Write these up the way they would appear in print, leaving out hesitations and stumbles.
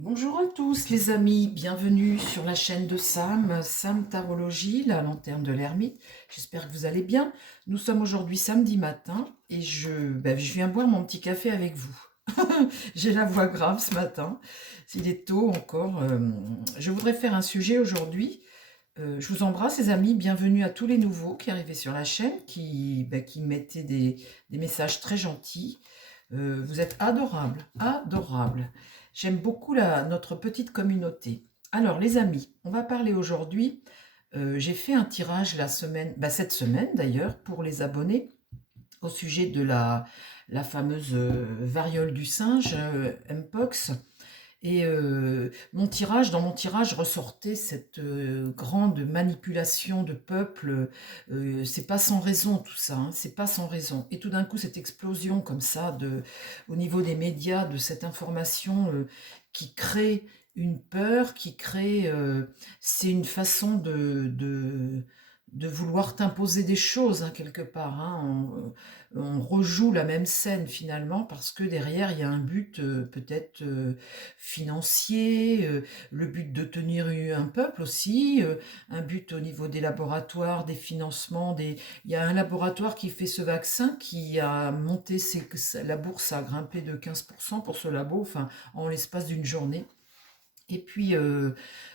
Bonjour à tous les amis, bienvenue sur la chaîne de Sam Tarologie, la lanterne de l'ermite. J'espère que vous allez bien. Nous sommes aujourd'hui samedi matin et je viens boire mon petit café avec vous. J'ai la voix grave ce matin, il est tôt encore. Je voudrais faire un sujet aujourd'hui. Je vous embrasse les amis, bienvenue à tous les nouveaux qui arrivaient sur la chaîne, qui mettaient des messages très gentils. Vous êtes adorables, adorables. J'aime beaucoup notre petite communauté. Alors les amis, on va parler aujourd'hui. J'ai fait un tirage cette semaine d'ailleurs, pour les abonnés, au sujet de la fameuse variole du singe, Mpox. Et dans mon tirage ressortait cette grande manipulation de peuple. C'est pas sans raison tout ça, hein, c'est pas sans raison. Et tout d'un coup, cette explosion comme ça, au niveau des médias, de cette information qui crée une peur, c'est une façon de vouloir t'imposer des choses, hein, quelque part. Hein. On rejoue la même scène finalement parce que derrière, il y a un but peut-être financier, le but de tenir un peuple aussi, un but au niveau des laboratoires, des financements. Il y a un laboratoire qui fait ce vaccin qui a monté la bourse a grimpé de 15% pour ce labo, enfin, en l'espace d'une journée. Et puis,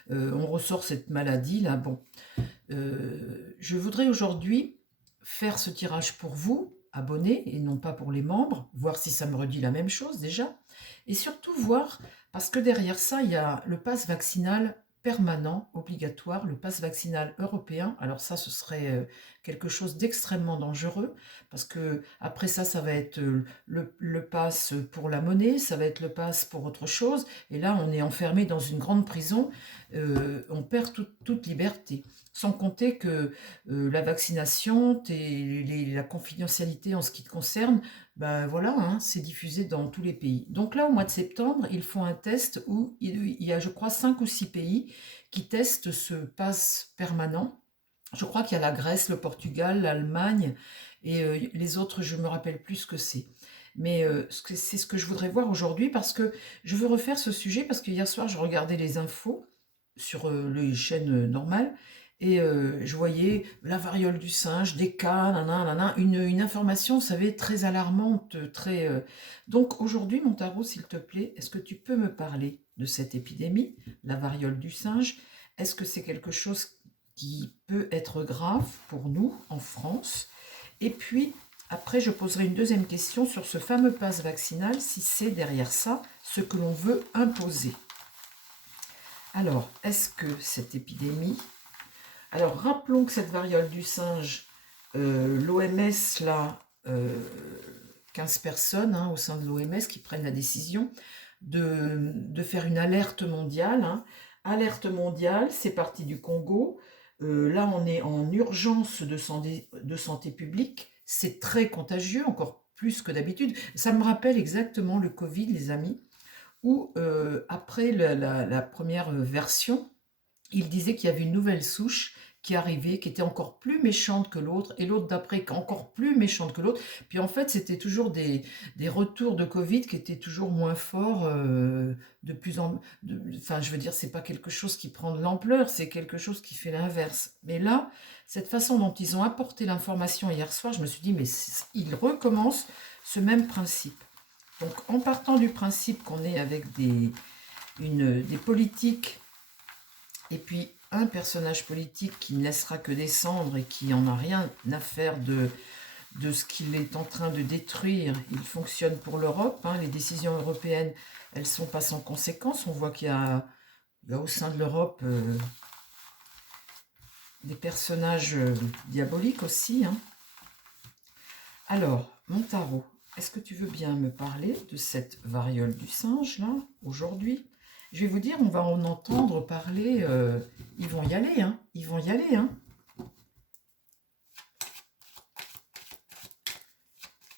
on ressort cette maladie-là. Bon, je voudrais aujourd'hui faire ce tirage pour vous, abonnés, et non pas pour les membres, voir si ça me redit la même chose déjà, et surtout voir, parce que derrière ça, il y a le pass vaccinal permanent, obligatoire, le pass vaccinal européen. Alors ça, ce serait quelque chose d'extrêmement dangereux, parce que après ça, ça va être le pass pour la monnaie, ça va être le pass pour autre chose, et là, on est enfermé dans une grande prison, on perd toute liberté. Sans compter que la vaccination, la confidentialité en ce qui te concerne, ben voilà, hein, c'est diffusé dans tous les pays. Donc là, au mois de septembre, ils font un test où il y a, je crois, 5 ou 6 pays qui testent ce pass permanent. Je crois qu'il y a la Grèce, le Portugal, l'Allemagne et les autres, je me rappelle plus ce que c'est. Mais c'est ce que je voudrais voir aujourd'hui parce que je veux refaire ce sujet parce que hier soir, je regardais les infos sur les chaînes normales et je voyais la variole du singe, des cas, nanana, une information, vous savez, très alarmante, très... Donc aujourd'hui, mon tarot, s'il te plaît, est-ce que tu peux me parler de cette épidémie, la variole du singe? Est-ce que c'est quelque chose qui peut être grave pour nous en France? Et puis, après, je poserai une deuxième question sur ce fameux pass vaccinal, si c'est derrière ça ce que l'on veut imposer. Alors, est-ce que cette épidémie... Alors, rappelons que cette variole du singe, l'OMS, là, 15 personnes hein, au sein de l'OMS qui prennent la décision de faire une alerte mondiale. Hein. Alerte mondiale, c'est parti du Congo. Là, on est en urgence de santé publique. C'est très contagieux, encore plus que d'habitude. Ça me rappelle exactement le Covid, les amis, où après la première version, il disait qu'il y avait une nouvelle souche qui arrivait, qui était encore plus méchante que l'autre, et l'autre d'après encore plus méchante que l'autre. Puis en fait, c'était toujours des retours de Covid qui étaient toujours moins forts, de plus en... Enfin, je veux dire, c'est pas quelque chose qui prend de l'ampleur, c'est quelque chose qui fait l'inverse. Mais là, cette façon dont ils ont apporté l'information hier soir, je me suis dit, mais ils recommencent ce même principe. Donc, en partant du principe qu'on est avec des politiques et puis un personnage politique qui ne laissera que descendre et qui n'en a rien à faire de ce qu'il est en train de détruire. Il fonctionne pour l'Europe. Hein. Les décisions européennes, elles ne sont pas sans conséquences. On voit qu'il y a au sein de l'Europe des personnages diaboliques aussi. Hein. Alors, mon tarot, est-ce que tu veux bien me parler de cette variole du singe, là, aujourd'hui? Je vais vous dire, on va en entendre parler, ils vont y aller, hein, ils vont y aller, hein.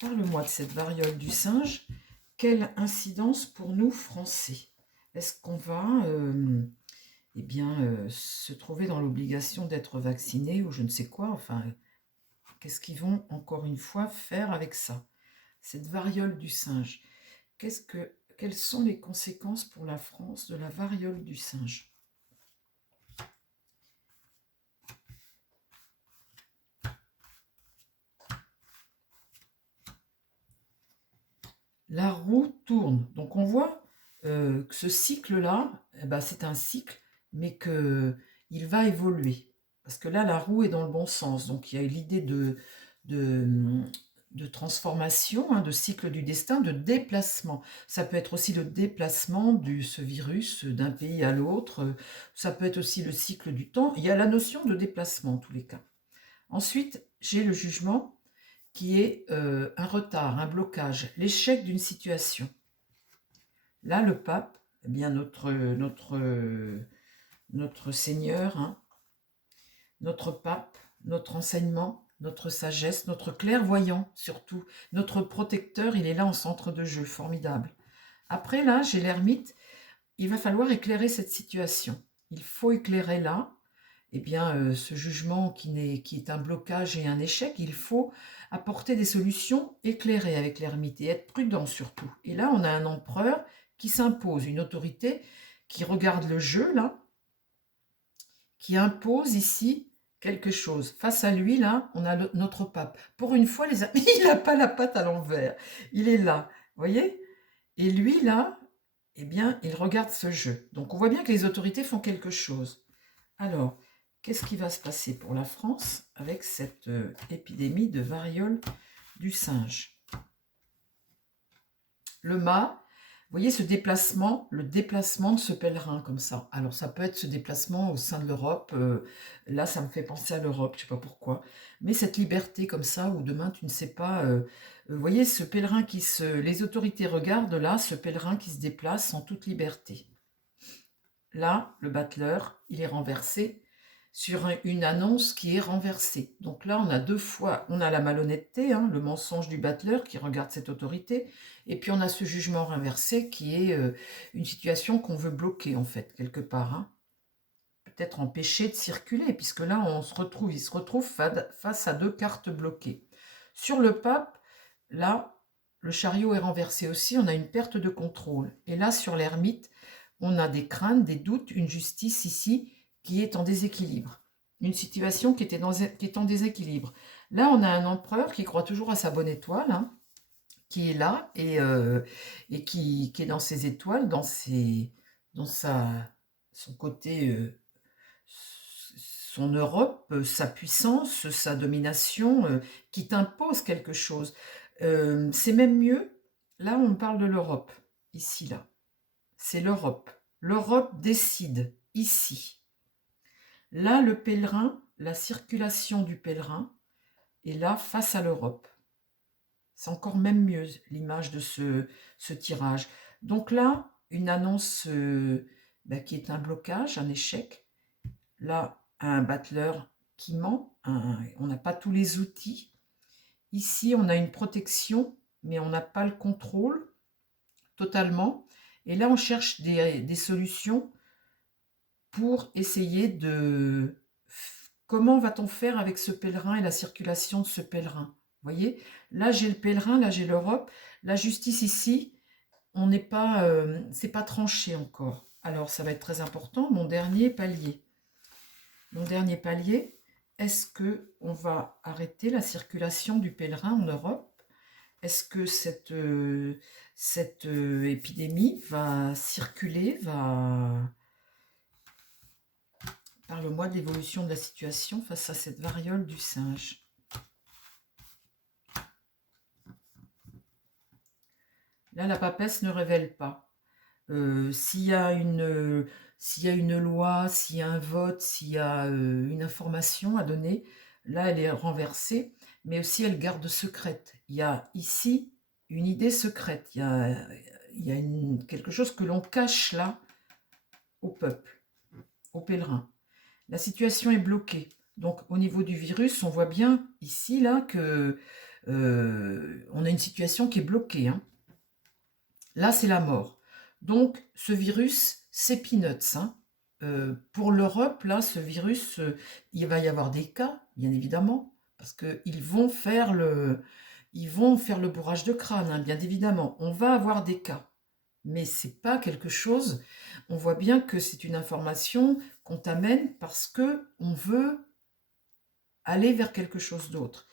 Parle-moi de cette variole du singe, quelle incidence pour nous, Français? Est-ce qu'on va, se trouver dans l'obligation d'être vacciné ou je ne sais quoi, enfin, qu'est-ce qu'ils vont, encore une fois, faire avec ça? Cette variole du singe, qu'est-ce que quelles sont les conséquences pour la France de la variole du singe? La roue tourne. Donc on voit que ce cycle-là, eh ben, c'est un cycle, mais qu'il va évoluer. Parce que là, la roue est dans le bon sens. Donc il y a l'idée de, de transformation, hein, de cycle du destin, de déplacement. Ça peut être aussi le déplacement de ce virus d'un pays à l'autre. Ça peut être aussi le cycle du temps. Il y a la notion de déplacement en tous les cas. Ensuite, j'ai le jugement qui est un retard, un blocage, l'échec d'une situation. Là, le pape, eh bien notre Seigneur, hein, notre pape, notre enseignement, notre sagesse, notre clairvoyant surtout, notre protecteur, il est là en centre de jeu, formidable. Après, là, j'ai l'ermite, il va falloir éclairer cette situation. Il faut éclairer là, eh bien, ce jugement qui est un blocage et un échec, il faut apporter des solutions éclairées avec l'ermite et être prudent surtout. Et là, on a un empereur qui s'impose, une autorité qui regarde le jeu, là, qui impose ici quelque chose. Face à lui, là, on a notre pape. Pour une fois, les amis, il n'a pas la patte à l'envers. Il est là, vous voyez? Et lui, là, eh bien, il regarde ce jeu. Donc, on voit bien que les autorités font quelque chose. Alors, qu'est-ce qui va se passer pour la France avec cette épidémie de variole du singe? Le mât, vous voyez ce déplacement, le déplacement de ce pèlerin comme ça. Alors, ça peut être ce déplacement au sein de l'Europe. Là, ça me fait penser à l'Europe, je ne sais pas pourquoi. Mais cette liberté comme ça, où demain, tu ne sais pas... vous voyez, ce pèlerin qui se... Les autorités regardent là, ce pèlerin qui se déplace en toute liberté. Là, le battleur, il est renversé sur une annonce qui est renversée. Donc là, on a deux fois, on a la malhonnêteté, hein, le mensonge du battleur qui regarde cette autorité, et puis on a ce jugement renversé qui est une situation qu'on veut bloquer en fait, quelque part. Hein. Peut-être empêcher de circuler, puisque là, il se retrouve face à deux cartes bloquées. Sur le pape, là, le chariot est renversé aussi, on a une perte de contrôle. Et là, sur l'ermite, on a des craintes, des doutes, une justice ici qui est en déséquilibre. Une situation qui est en déséquilibre. Là, on a un empereur qui croit toujours à sa bonne étoile, hein, qui est là et qui est dans ses étoiles, dans son côté, son Europe, sa puissance, sa domination, qui t'impose quelque chose. C'est même mieux, là on parle de l'Europe, ici, là. C'est l'Europe. L'Europe décide, ici. Là, le pèlerin, la circulation du pèlerin est là face à l'Europe. C'est encore même mieux l'image de ce tirage. Donc là, une annonce qui est un blocage, un échec. Là, un battleur qui ment, on n'a pas tous les outils. Ici, on a une protection, mais on n'a pas le contrôle totalement. Et là, on cherche des solutions pour essayer de... Comment va-t-on faire avec ce pèlerin et la circulation de ce pèlerin? Vous voyez, là j'ai le pèlerin, là j'ai l'Europe. La justice ici, on n'est pas, c'est pas tranché encore. Alors ça va être très important. Mon dernier palier. Est-ce que on va arrêter la circulation du pèlerin en Europe? Est-ce que cette épidémie va circuler, Parle-moi de l'évolution de la situation face à cette variole du singe. Là, la papesse ne révèle pas. S'il y a une loi, s'il y a un vote, s'il y a une information à donner, là, elle est renversée, mais aussi elle garde secrète. Il y a ici une idée secrète. Il y a quelque chose que l'on cache là au peuple, aux pèlerins. La situation est bloquée. Donc, au niveau du virus, on voit bien ici, là, que on a une situation qui est bloquée. Hein. Là, c'est la mort. Donc, ce virus, c'est peanuts. Hein. Pour l'Europe, là, ce virus, il va y avoir des cas, bien évidemment, parce qu'ils vont faire le bourrage de crâne, hein, bien évidemment. On va avoir des cas. mais c'est pas quelque chose, on voit bien que c'est une information qu'on t'amène parce que on veut aller vers quelque chose d'autre.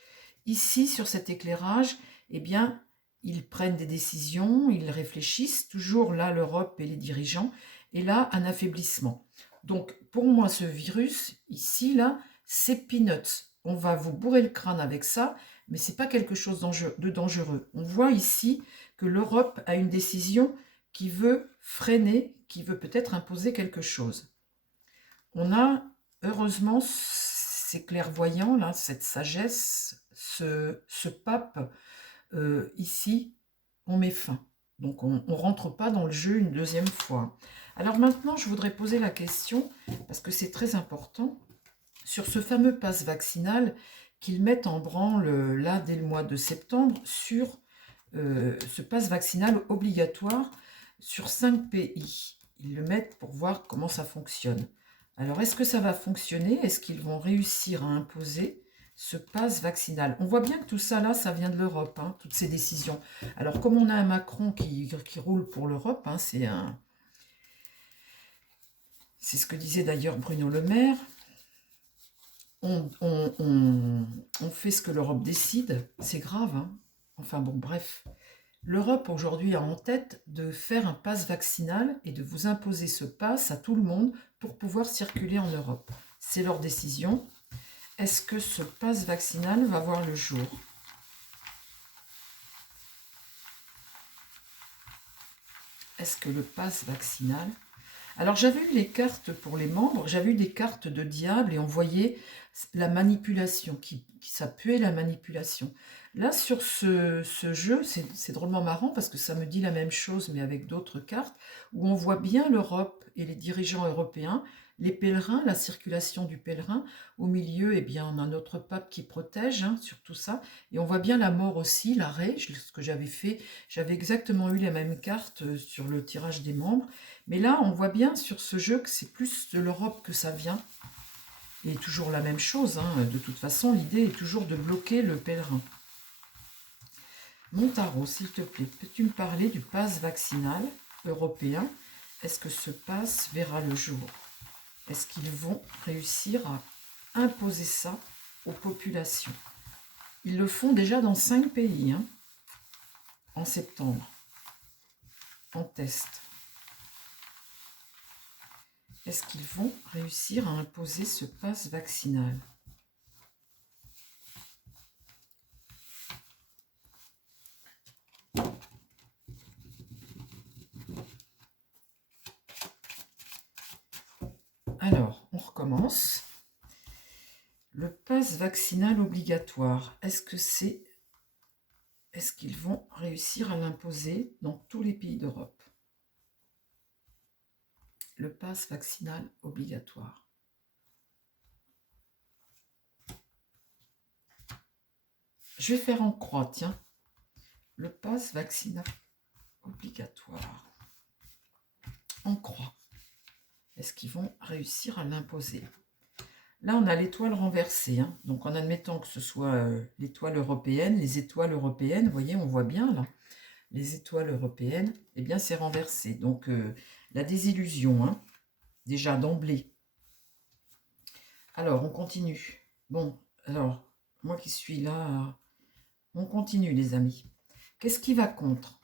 Ici, sur cet éclairage, eh bien, ils prennent des décisions, ils réfléchissent, toujours là l'Europe et les dirigeants, et là un affaiblissement. Donc pour moi, ce virus, ici, là, c'est peanuts. On va vous bourrer le crâne avec ça, mais c'est pas quelque chose de dangereux. On voit ici que l'Europe a une décision qui veut freiner, qui veut peut-être imposer quelque chose. On a heureusement ces clairvoyants, là, cette sagesse, ce pape, ici, on met fin. Donc on ne rentre pas dans le jeu une deuxième fois. Alors maintenant, je voudrais poser la question, parce que c'est très important, sur ce fameux pass vaccinal qu'ils mettent en branle là dès le mois de septembre, sur ce pass vaccinal obligatoire sur 5 pays. Ils le mettent pour voir comment ça fonctionne. Alors, est-ce que ça va fonctionner? Est-ce qu'ils vont réussir à imposer ce pass vaccinal? On voit bien que tout ça, là, ça vient de l'Europe, hein, toutes ces décisions. Alors, comme on a un Macron qui roule pour l'Europe, hein, c'est ce que disait d'ailleurs Bruno Le Maire, on fait ce que l'Europe décide, c'est grave, hein. Enfin bon, bref. L'Europe aujourd'hui a en tête de faire un pass vaccinal et de vous imposer ce pass à tout le monde pour pouvoir circuler en Europe. C'est leur décision. Est-ce que ce pass vaccinal va voir le jour? Est-ce que le pass vaccinal... Alors j'avais eu les cartes pour les membres, j'avais eu des cartes de diable et on voyait la manipulation, ça puait la manipulation. Là sur ce jeu, c'est drôlement marrant parce que ça me dit la même chose mais avec d'autres cartes, où on voit bien l'Europe et les dirigeants européens, les pèlerins, la circulation du pèlerin, au milieu, eh bien, on a notre pape qui protège, hein, sur tout ça, et on voit bien la mort aussi, l'arrêt, ce que j'avais fait, j'avais exactement eu les mêmes cartes sur le tirage des membres, mais là, on voit bien sur ce jeu que c'est plus de l'Europe que ça vient. Et toujours la même chose, hein. De toute façon, l'idée est toujours de bloquer le pèlerin. Mon tarot, s'il te plaît, peux-tu me parler du pass vaccinal européen? Est-ce que ce pass verra le jour? Est-ce qu'ils vont réussir à imposer ça aux populations? Ils le font déjà dans 5 pays, hein, en septembre, en test. Est-ce qu'ils vont réussir à imposer ce pass vaccinal? Alors, on recommence. Le pass vaccinal obligatoire, est-ce qu'ils vont réussir à l'imposer dans tous les pays d'Europe? Le pass vaccinal obligatoire. Je vais faire en croix, tiens. Le pass vaccinal obligatoire. En croix. Est-ce qu'ils vont réussir à l'imposer? Là, on a l'étoile renversée. Hein. Donc, en admettant que ce soit l'étoile européenne, les étoiles européennes, vous voyez, on voit bien là, les étoiles européennes, eh bien, c'est renversé. Donc, la désillusion, hein, déjà d'emblée. Alors, on continue. Bon, alors, moi qui suis là, on continue, les amis. Qu'est-ce qui va contre?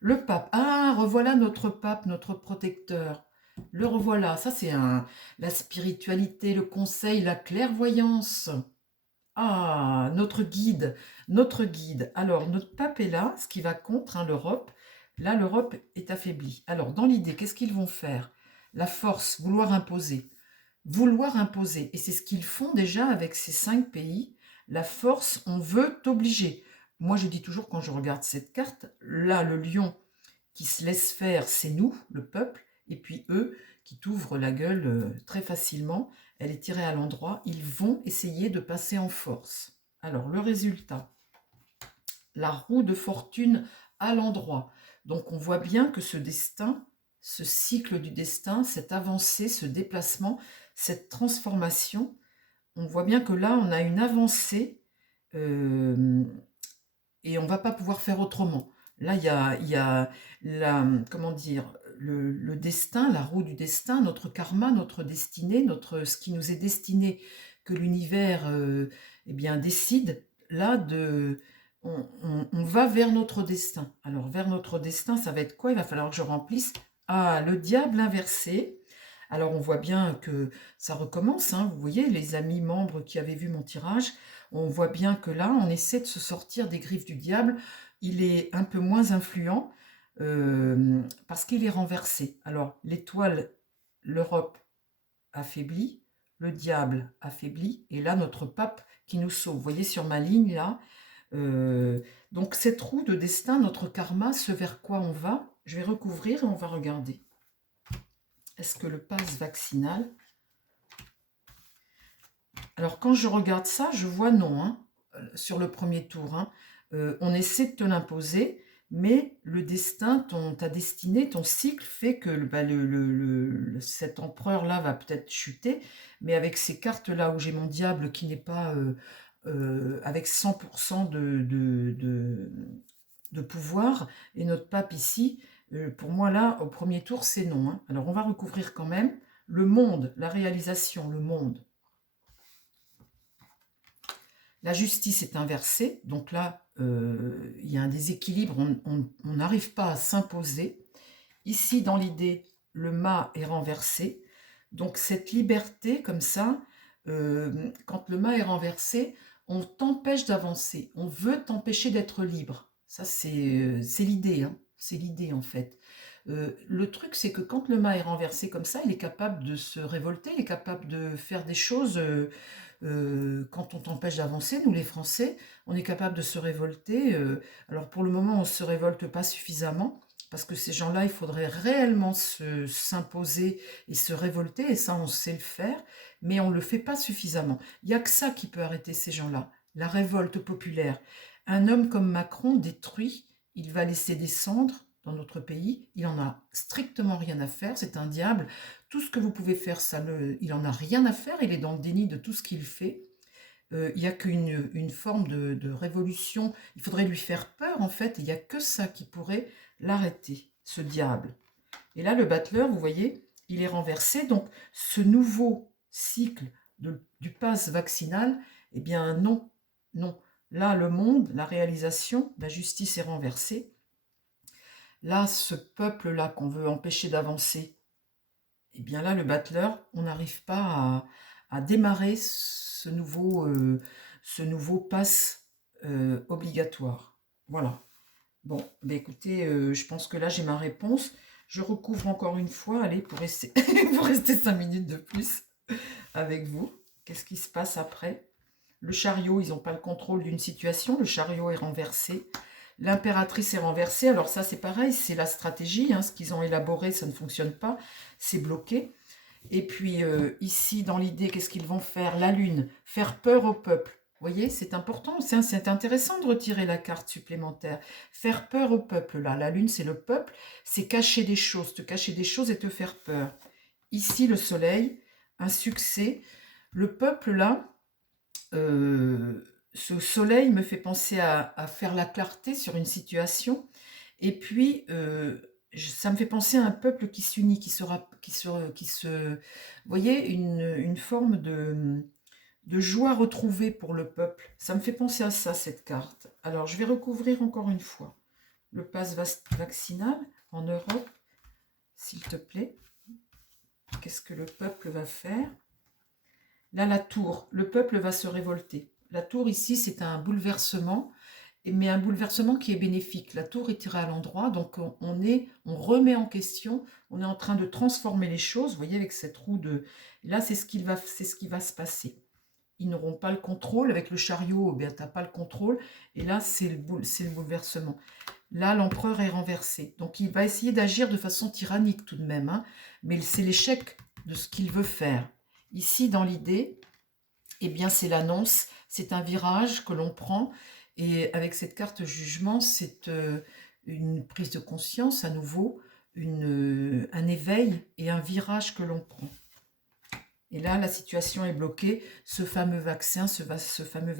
Le pape. Ah, revoilà notre pape, notre protecteur. Le revoilà. Ça, c'est la spiritualité, le conseil, la clairvoyance. Ah, notre guide, notre guide. Alors, notre pape est là, ce qui va contre, hein, l'Europe. Là, l'Europe est affaiblie. Alors, dans l'idée, qu'est-ce qu'ils vont faire? La force, vouloir imposer. Vouloir imposer. Et c'est ce qu'ils font déjà avec ces 5 pays. La force, on veut t'obliger. Moi, je dis toujours quand je regarde cette carte, là, le lion qui se laisse faire, c'est nous, le peuple, et puis eux qui t'ouvrent la gueule très facilement. Elle est tirée à l'endroit. Ils vont essayer de passer en force. Alors, le résultat, la roue de fortune à l'endroit. Donc, on voit bien que ce destin, ce cycle du destin, cette avancée, ce déplacement, cette transformation, on voit bien que là, on a une avancée et on ne va pas pouvoir faire autrement. Là, il y a comment dire, le destin, la roue du destin, notre karma, notre destinée, ce qui nous est destiné, que l'univers eh bien, décide, là, on va vers notre destin. Alors, vers notre destin, ça va être quoi? Il va falloir que je remplisse. Ah, le diable inversé. Alors, on voit bien que ça recommence, hein. Vous voyez, les amis membres qui avaient vu mon tirage, on voit bien que là, on essaie de se sortir des griffes du diable. Il est un peu moins influent parce qu'il est renversé. Alors, l'étoile, l'Europe affaiblie, le diable affaibli, et là, notre pape qui nous sauve. Vous voyez sur ma ligne, là. euh, donc, cette roue de destin, notre karma, ce vers quoi on va, je vais recouvrir et on va regarder. Est-ce que le pass vaccinal... Alors, quand je regarde ça, je vois non, hein, sur le premier tour. Hein. On essaie de te l'imposer, mais le destin, ta destinée, ton cycle fait que cet empereur-là va peut-être chuter, mais avec ces cartes-là où j'ai mon diable qui n'est pas avec 100% de pouvoir, et notre pape ici, pour moi là, au premier tour, c'est non. Hein. Alors, on va recouvrir quand même le monde, la réalisation, le monde. La justice est inversée, donc là, il y a un déséquilibre, on n'arrive pas à s'imposer. Ici, dans l'idée, le mât est renversé. Donc cette liberté, comme ça, quand le mât est renversé, on t'empêche d'avancer. On veut t'empêcher d'être libre. Ça, c'est l'idée, hein. C'est l'idée, en fait. Le truc, c'est que quand le mât est renversé comme ça, il est capable de se révolter, il est capable de faire des choses... quand on t'empêche d'avancer, nous les Français, on est capable de se révolter. Alors pour le moment, on ne se révolte pas suffisamment, parce que ces gens-là, il faudrait réellement s'imposer et se révolter, et ça, on sait le faire, mais on ne le fait pas suffisamment. Il n'y a que ça qui peut arrêter ces gens-là, la révolte populaire. Un homme comme Macron détruit, il va laisser des cendres dans notre pays, il en a strictement rien à faire, c'est un diable. Tout ce que vous pouvez faire, il en a rien à faire, il est dans le déni de tout ce qu'il fait. Il n'y a qu'une forme de révolution, il faudrait lui faire peur en fait, il n'y a que ça qui pourrait l'arrêter, ce diable. Et là, le battleur, vous voyez, il est renversé, donc ce nouveau cycle du pass vaccinal, eh bien non, non. Là, le monde, la réalisation, la justice est renversée. Là, ce peuple-là qu'on veut empêcher d'avancer, eh bien là, le battleur, on n'arrive pas à démarrer ce nouveau pass obligatoire. Voilà. Bon, ben écoutez, je pense que là, j'ai ma réponse. Je recouvre encore une fois, allez, pour rester, pour rester 5 minutes de plus avec vous. Qu'est-ce qui se passe après? Le chariot, ils n'ont pas le contrôle d'une situation. Le chariot est renversé. L'impératrice est renversée. Alors ça, c'est pareil, c'est la stratégie. Hein, ce qu'ils ont élaboré, ça ne fonctionne pas. C'est bloqué. Et puis ici, dans l'idée, qu'est-ce qu'ils vont faire? La lune, faire peur au peuple. Vous voyez, c'est important. C'est intéressant de retirer la carte supplémentaire. Faire peur au peuple, là. La lune, c'est le peuple. C'est cacher des choses, te cacher des choses et te faire peur. Ici, le soleil, un succès. Le peuple, là, ce soleil me fait penser à faire la clarté sur une situation. Et puis, ça me fait penser à un peuple qui s'unit, vous voyez, une forme de joie retrouvée pour le peuple. Ça me fait penser à ça, cette carte. Alors, je vais recouvrir encore une fois le pass vaccinal en Europe, s'il te plaît. Qu'est-ce que le peuple va faire? Là, la tour, le peuple va se révolter. La tour, ici, c'est un bouleversement, mais un bouleversement qui est bénéfique. La tour est tirée à l'endroit, donc on remet en question, on est en train de transformer les choses, vous voyez, avec cette roue de... Là, c'est ce qui va se passer. Ils n'auront pas le contrôle, avec le chariot, eh bien, tu n'as pas le contrôle, et là, c'est le bouleversement. Là, l'empereur est renversé, donc il va essayer d'agir de façon tyrannique tout de même, hein, mais c'est l'échec de ce qu'il veut faire. Ici, dans l'idée, eh bien, c'est l'annonce, c'est un virage que l'on prend. Et avec cette carte jugement, c'est une prise de conscience à nouveau, un éveil et un virage que l'on prend. Et là, la situation est bloquée. Ce fameux vaccin, ce fameux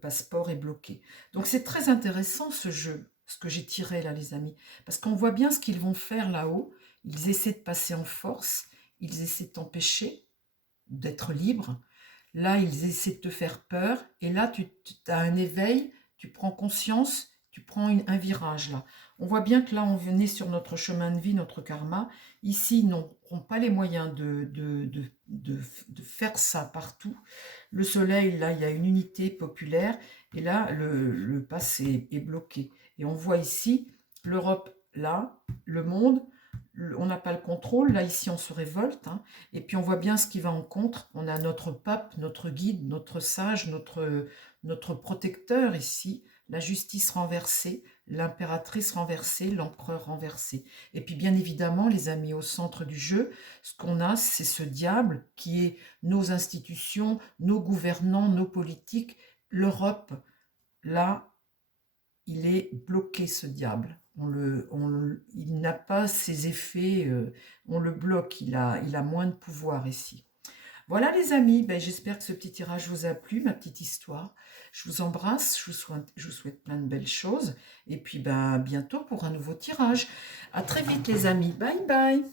passeport est bloqué. Donc, c'est très intéressant ce jeu. ce que j'ai tiré là, les amis. Parce qu'on voit bien ce qu'ils vont faire là-haut. Ils essaient de passer en force, ils essaient de t'empêcher d'être libre. Là, ils essaient de te faire peur. Et là, tu as un éveil, tu prends conscience, tu prends un virage là. On voit bien que là, on venait sur notre chemin de vie, notre karma. Ici, ils n'auront pas les moyens de faire ça partout. Le soleil, là, il y a une unité populaire. Et là, le passé est bloqué. Et on voit ici l'Europe là, le monde, on n'a pas le contrôle. Là, ici, on se révolte. Hein. Et puis, on voit bien ce qui va en contre. On a notre pape, notre guide, notre sage, notre protecteur ici. La justice renversée, l'impératrice renversée, l'empereur renversé. Et puis, bien évidemment, les amis, au centre du jeu, ce qu'on a, c'est ce diable qui est nos institutions, nos gouvernants, nos politiques, l'Europe. Là, il est bloqué, ce diable. Il n'a pas ses effets, on le bloque, il a moins de pouvoir ici. Voilà les amis, ben, j'espère que ce petit tirage vous a plu, ma petite histoire. Je vous embrasse, je vous souhaite plein de belles choses. Et puis ben, à bientôt pour un nouveau tirage. À très vite les amis, bye bye.